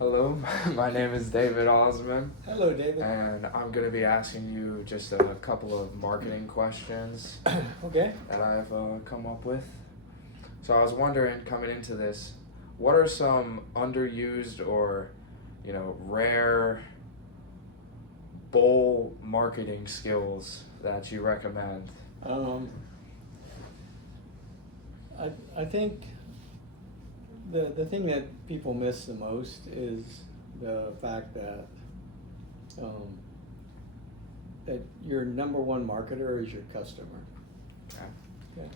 Hello, my name is David Osman, Hello, David. and I'm going to be asking you just a couple of marketing questions Okay. that I've come up with. So I was wondering, coming into this, what are some underused or, rare bowl marketing skills that you recommend? I think the thing that people miss the most is the fact that that your number one marketer is your customer. Okay. Okay.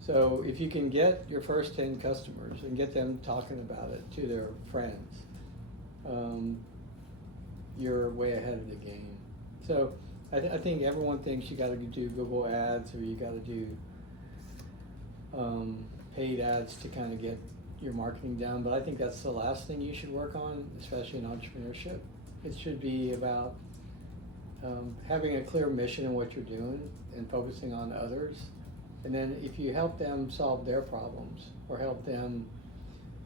So if you can get your first 10 customers and get them talking about it to their friends, you're way ahead of the game. So I think everyone thinks you got to do Google ads or you got to do paid ads to kind of get your marketing down, but I think that's the last thing you should work on, especially in entrepreneurship. It should be about having a clear mission in what you're doing and focusing on others. And then if you help them solve their problems or help them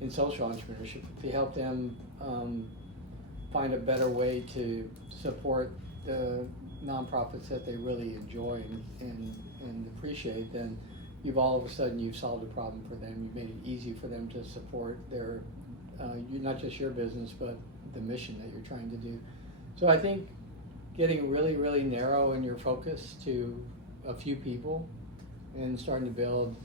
in social entrepreneurship, if you help them find a better way to support the nonprofits that they really enjoy and appreciate, then all of a sudden you've solved a problem for them. You've made it easy for them to support their, not just your business, but the mission that you're trying to do. So I think getting really, really narrow in your focus to a few people and starting to build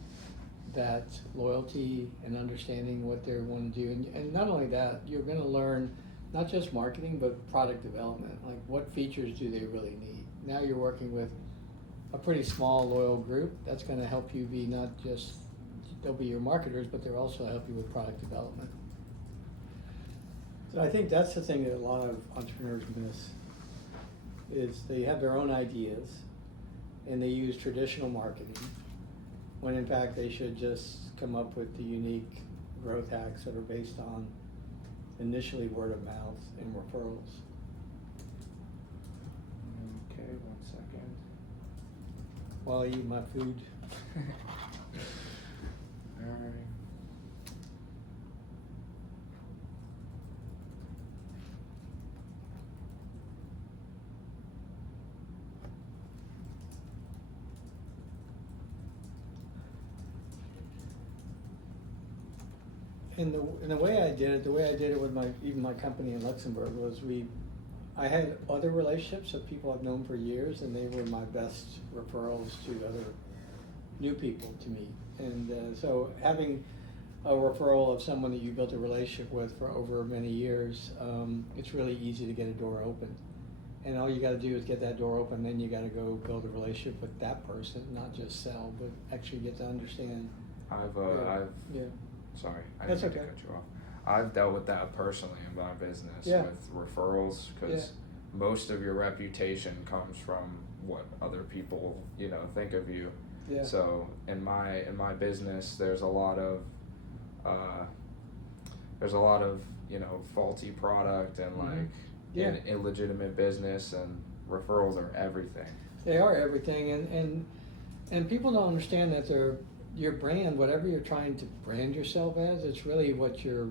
that loyalty and understanding what they want to do. And not only that, you're going to learn not just marketing, but product development. Like, what features do they really need? Now you're working with a pretty small, loyal group. That's going to help you be not just, they'll be your marketers, but they'll also help you with product development. So I think that's the thing that a lot of entrepreneurs miss, is they have their own ideas and they use traditional marketing, when in fact they should just come up with the unique growth hacks that are based on initially word of mouth and referrals. Okay, 1 second. While I eat my food. All right. And the way I did it with my company in Luxembourg was I had other relationships of people I've known for years, and they were my best referrals to other new people to meet. And so having a referral of someone that you built a relationship with for over many years, it's really easy to get a door open. And all you got to do is get that door open, then you got to go build a relationship with that person, not just sell, but actually get to understand. I've Sorry, I That's didn't mean okay. to cut you off. I've dealt with that personally in my business with referrals, because most of your reputation comes from what other people think of you. Yeah. So in my business, there's a lot of faulty product and like illegitimate business, and referrals are everything. They are everything, and people don't understand that your brand, whatever you're trying to brand yourself as, it's really what your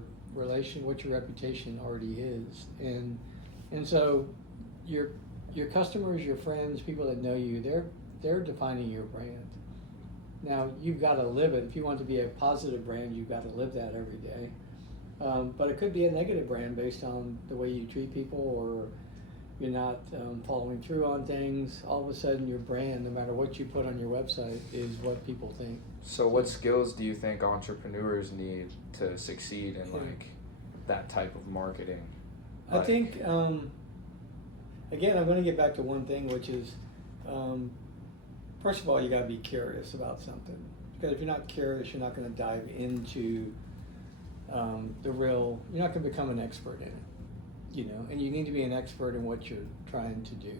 reputation already is, and so your customers, your friends, people that know you, they're defining your brand. Now you've got to live it. If you want to be a positive brand, you've got to live that every day. But it could be a negative brand based on the way you treat people, or you're not following through on things. All of a sudden your brand, no matter what you put on your website, is what people think. So what skills do you think entrepreneurs need to succeed in that type of marketing? I think, again, I'm going to get back to one thing, which is, first of all, you got to be curious about something. Because if you're not curious, you're not going to dive into you're not going to become an expert in it, and you need to be an expert in what you're trying to do.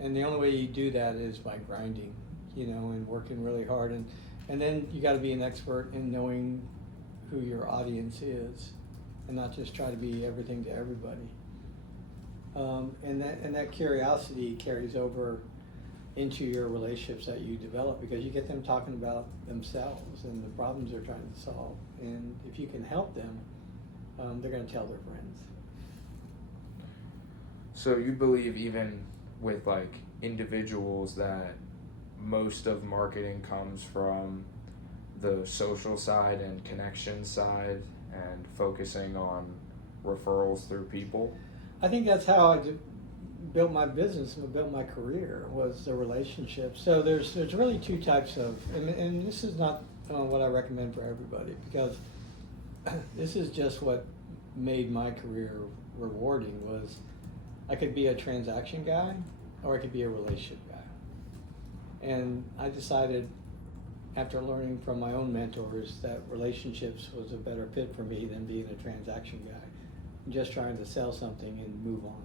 And the only way you do that is by grinding, and working really hard. And then you got to be an expert in knowing who your audience is, and not just try to be everything to everybody. And that curiosity carries over into your relationships that you develop, because you get them talking about themselves and the problems they're trying to solve. And if you can help them they're going to tell their friends. So you believe even with like individuals that most of marketing comes from the social side and connection side and focusing on referrals through people? I think that's how built my business and built my career, was the relationship. So there's really two types of, and this is not what I recommend for everybody, because this is just what made my career rewarding. Was I could be a transaction guy or I could be a relationship guy. And I decided after learning from my own mentors that relationships was a better fit for me than being a transaction guy, just trying to sell something and move on.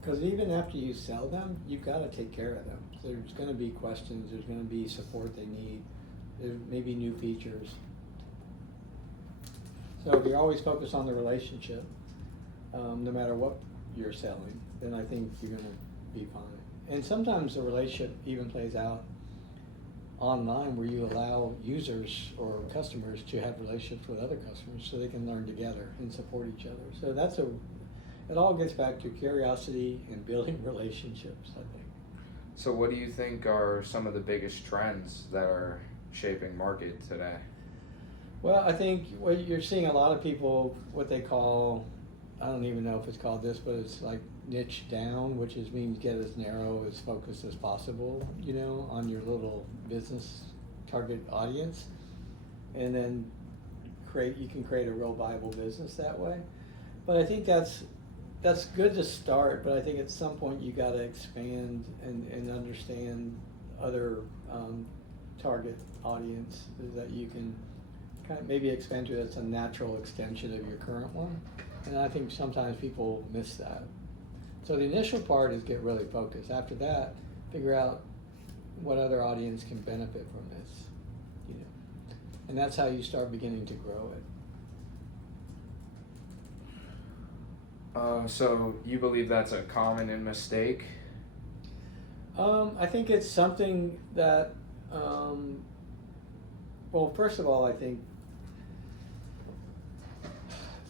Because even after you sell them, you've got to take care of them. There's going to be questions, there's going to be support they need, there may be new features. So if you're always focused on the relationship, no matter what you're selling, then I think you're going to be fine. And sometimes the relationship even plays out online, where you allow users or customers to have relationships with other customers so they can learn together and support each other. So it all gets back to curiosity and building relationships, I think. So what do you think are some of the biggest trends that are shaping market today? Well, I think what you're seeing a lot of people, what they call, I don't even know if it's called this, but it's like niche down, which means get as narrow, as focused as possible, on your little business target audience. And then you can create a real viable business that way. But I think that's good to start, but I think at some point you got to expand and understand other target audience that you can kind of maybe expand to. That's a natural extension of your current one. And I think sometimes people miss that. So the initial part is get really focused. After that, figure out what other audience can benefit from this, and that's how you start beginning to grow it. So you believe that's a common mistake? I think it's something that, well, first of all, I think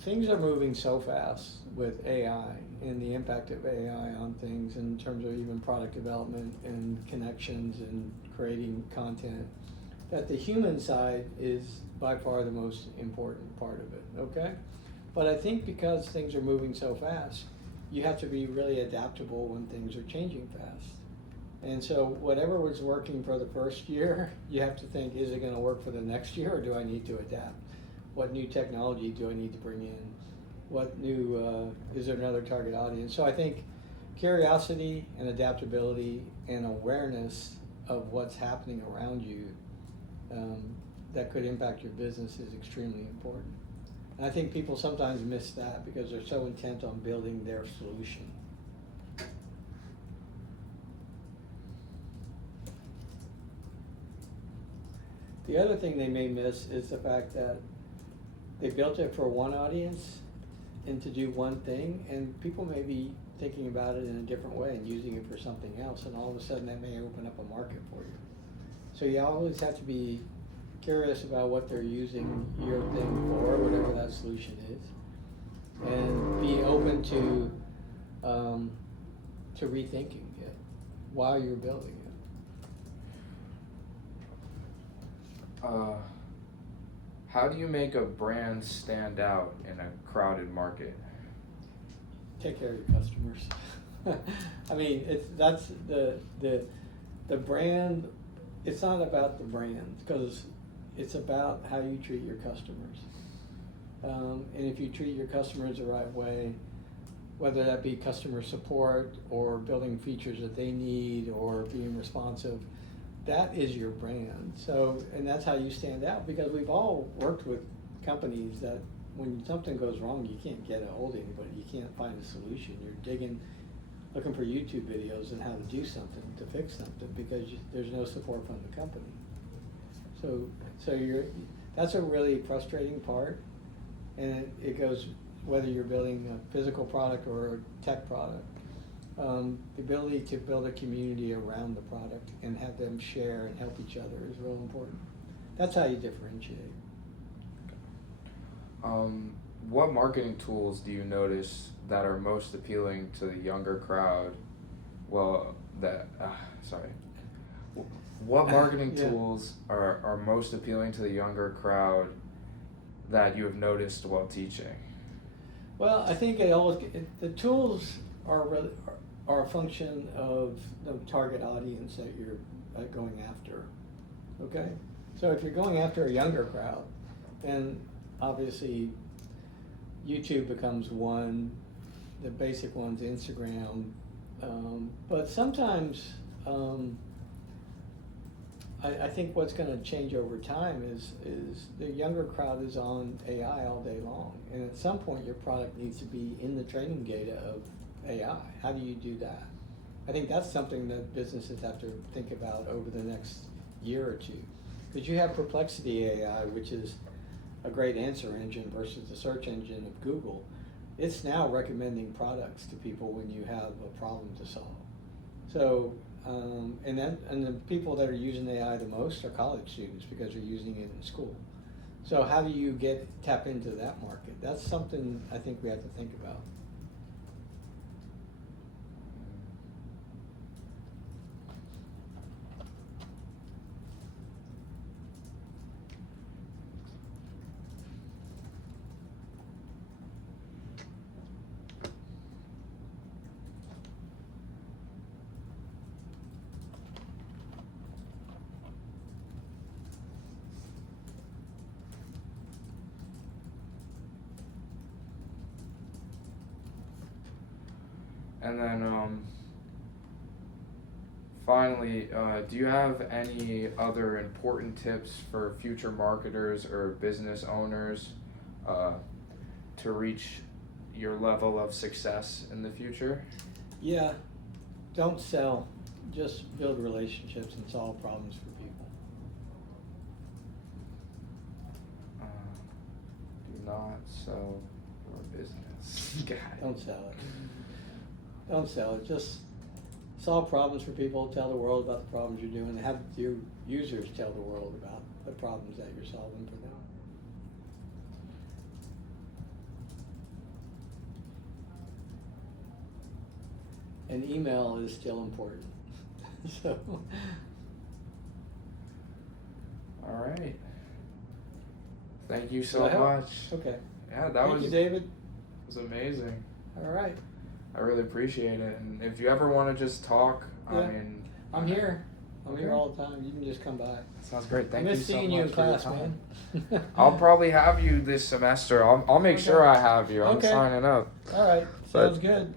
things are moving so fast with AI and the impact of AI on things in terms of even product development and connections and creating content, that the human side is by far the most important part of it, okay? But I think because things are moving so fast, you have to be really adaptable when things are changing fast. And so whatever was working for the first year, you have to think, is it going to work for the next year, or do I need to adapt? What new technology do I need to bring in? What new, is there another target audience? So I think curiosity and adaptability and awareness of what's happening around you that could impact your business is extremely important. And I think people sometimes miss that because they're so intent on building their solution. The other thing they may miss is the fact that they built it for one audience and to do one thing, and people may be thinking about it in a different way and using it for something else, and all of a sudden that may open up a market for you. So you always have to be curious about what they're using your thing for, whatever that solution is, and be open to rethinking it while you're building it. How do you make a brand stand out in a crowded market? Take care of your customers. I mean, that's the brand. It's not about the brand, because it's about how you treat your customers. And if you treat your customers the right way, whether that be customer support or building features that they need or being responsive, that is your brand. So, and that's how you stand out, because we've all worked with companies that when something goes wrong, you can't get a hold of anybody, you can't find a solution. You're digging, looking for YouTube videos on how to do something, to fix something, because there's no support from the company. So that's a really frustrating part, and it goes whether you're building a physical product or a tech product. The ability to build a community around the product and have them share and help each other is real important. That's how you differentiate. What marketing tools do you notice that are most appealing to the younger crowd? Well, what marketing Yeah. tools are most appealing to the younger crowd that you have noticed while teaching? Well, I think the tools are a function of the target audience that you're going after. Okay, so if you're going after a younger crowd, then obviously YouTube becomes one. The basic one's Instagram, but sometimes I think what's going to change over time is the younger crowd is on AI all day long, and at some point your product needs to be in the training data of AI. How do you do that? I think that's something that businesses have to think about over the next year or two, because you have Perplexity AI, which is a great answer engine versus the search engine of Google. It's now recommending products to people when you have a problem to solve. So, and the people that are using AI the most are college students because they're using it in school. So how do you tap into that market? That's something I think we have to think about. And then finally, do you have any other important tips for future marketers or business owners to reach your level of success in the future? Yeah, don't sell, just build relationships and solve problems for people. Do not sell your business. Got it. Don't sell it. Don't sell it. Just solve problems for people. Tell the world about the problems you're doing. Have your users tell the world about the problems that you're solving for them. And email is still important. So. All right. Thank you so Will I help? much. Okay. Yeah, Thank you, David. was amazing. All right. I really appreciate it. And if you ever want to just talk, Yeah. I mean, I'm here. I'm Okay. here all the time. You can just come by. Sounds great. Thank I you miss so seeing much you in for your class, time. man. I'll probably have you this semester. I'll make Okay. sure I have you. I'm Okay. signing up. All right. But- Sounds good.